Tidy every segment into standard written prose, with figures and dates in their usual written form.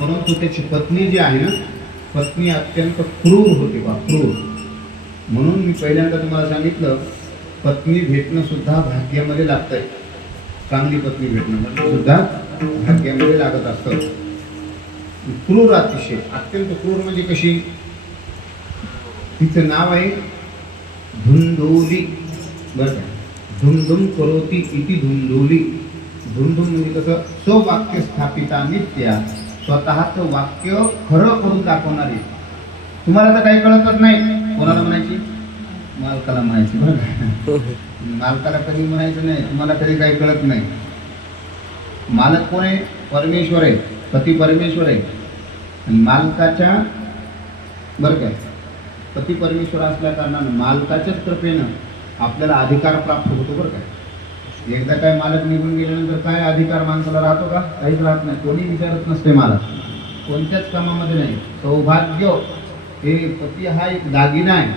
परंतु त्याची पत्नी जी आहे ना, पत्नी अत्यंत क्रूर होती बा, क्रूर. म्हणून मी पहिल्यांदा तुम्हाला सांगितलं, पत्नी भेटणं सुद्धा भाग्यामध्ये लागतंय. चांगली पत्नी भेटणं म्हणजे सुद्धा भाग्यामध्ये लागत असतं. क्रूर, अतिशय अत्यंत क्रूर. म्हणजे कशी? तिचं नाव आहे धुंदोली. बरं का? धुमधुम करोती इति धुंदोली. धुमधुम म्हणजे कसं? स्ववाक्य स्थापिता नित्या, स्वतःचं वाक्य खरं करून दाखवणारी. तुम्हाला तर काही कळतच नाही. कोणाला म्हणायची? मालकाला म्हणायची. बरं का? मालकाला कधी म्हणायचं नाही, तुम्हाला कधी काही कळत नाही. मालक कोण आहे? परमेश्वर आहे. पती परमेश्वर आहे. आणि मालकाच्या, बरं काय, पती परमेश्वर असल्या कारणानं मालकाच्याच कृपेनं आपल्याला अधिकार प्राप्त होतो. बरं काय? एकदा काय मालक निघून गेल्यानंतर काय अधिकार माणसाला राहतो का? काहीच राहत नाही. कोणी विचारत नसते मालक, कोणत्याच कामामध्ये नाही. सौभाग्य हे पती हा एक दागिना आहे.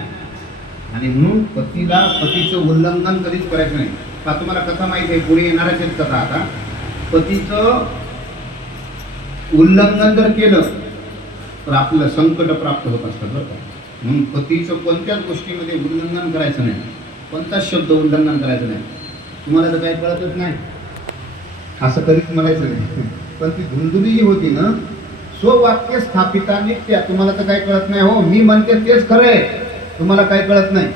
आणि म्हणून पतीचं उल्लंघन कधीच करायचं नाही. का तुम्हाला कथा माहिती आहे? पुढे येणारच आहेत कथा. आता पतीचं उल्लंघन जर केलं तर आपल्याला संकट प्राप्त होत असतात. बरं का? म्हणून पतीचं कोणत्याच गोष्टीमध्ये उल्लंघन करायचं नाही, कोणताच शब्द उल्लंघन करायचं नाही. तुम्हाला तर काही कळतच नाही, असं कधीच म्हणायचं नाही. पण ती धुंदुली जी होती ना, स्ववाक्य स्थापिता नित्या, तुम्हाला तर काही कळत नाही. हो, मी म्हणते तेच खरं आहे, तुम्हाला काही कळत नाही.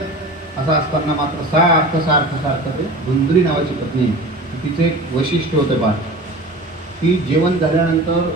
असं असताना मात्र सारखं ते धुंदुली नावाची पत्नी, तिचं एक वैशिष्ट्य होतं बा. ती जेवण झाल्यानंतर